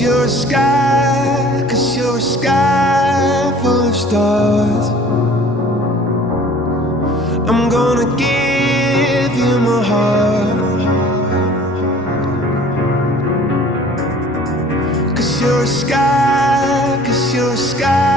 you're a sky, 'cause you're a sky full of stars. I'm gonna give you my heart, 'cause you're a sky, 'cause you're a sky